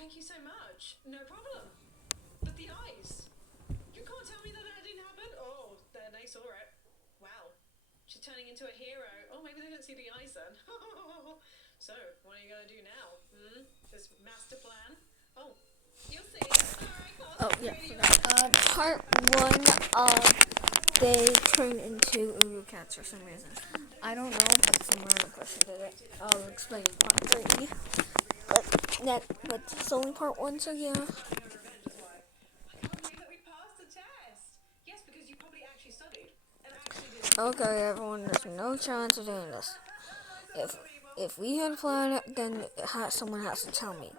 Thank you so much. No problem. But the eyes. You can't tell me that didn't happen? Oh, they saw it. Wow. She's turning into a hero. Oh, maybe they didn't see the eyes then. So, what are you going to do now? This master plan? Oh, you'll see. Oh, yeah, forgot. Part 1, they turn into Uber cats for some reason. I don't know, but some random person did it. I'll explain in part 3. But it's only part 1, so yeah. Okay, everyone, there's no chance of doing this. If we had a plan, then someone has to tell me.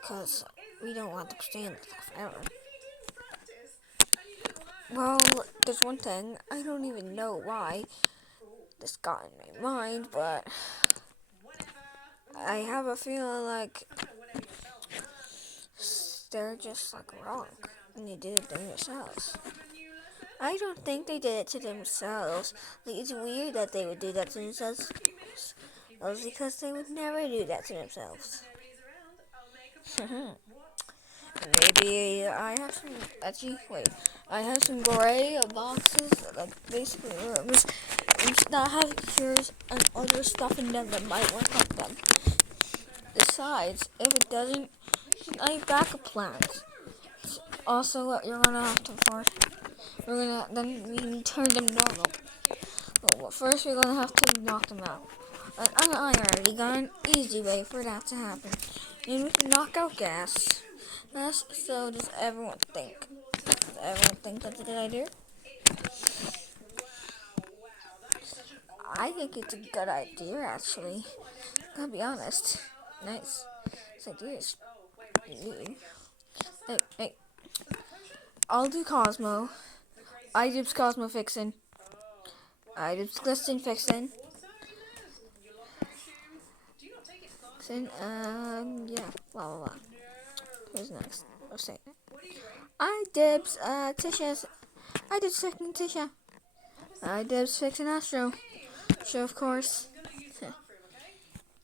Because we don't want to stand stuff ever. Well, there's one thing. I don't even know why this got in my mind, but I have a feeling like they're just like wrong. And they did it themselves. I don't think they did it to themselves. Like, it's weird that they would do that to themselves. That was because they would never do that to themselves. Maybe I have some. I have some gray boxes, like basically rooms, that have cures and other stuff in them that might work on them. Besides, if it doesn't, I have backup plans. Also, what you're gonna have to first, then we can turn them normal. But first, we're gonna have to knock them out. And I already got an easy way for that to happen. And we can knock out gas. So does everyone think? Does everyone think that's a good idea? I think it's a good idea, actually. Gotta be honest. Nice ideas. Hey. I'll do Cosmo. I dibs Cosmo fixin'. I dibs Glisten fixin'. Yeah, blah blah blah. Who's next? I'll say it. I dibs Tisha's. I dibs fixin' Tisha. I dibs fixin' Astro. Sure, of course.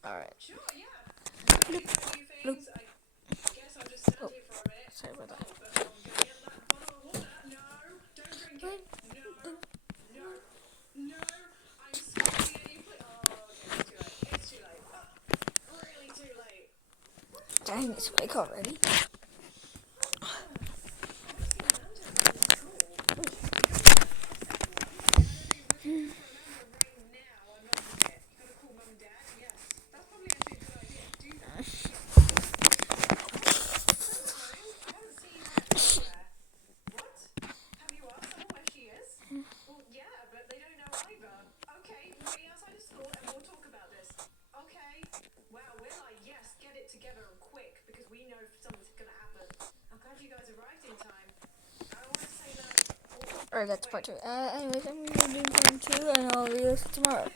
Alright. Loop. Oh, sorry about that. Dang, it's awake already. Together and quick because we know something's gonna happen. I'm glad you guys arrived in time. I don't want to say that. Alright, that's part 2. Anyways, I'm gonna do part 2 and I'll release it tomorrow.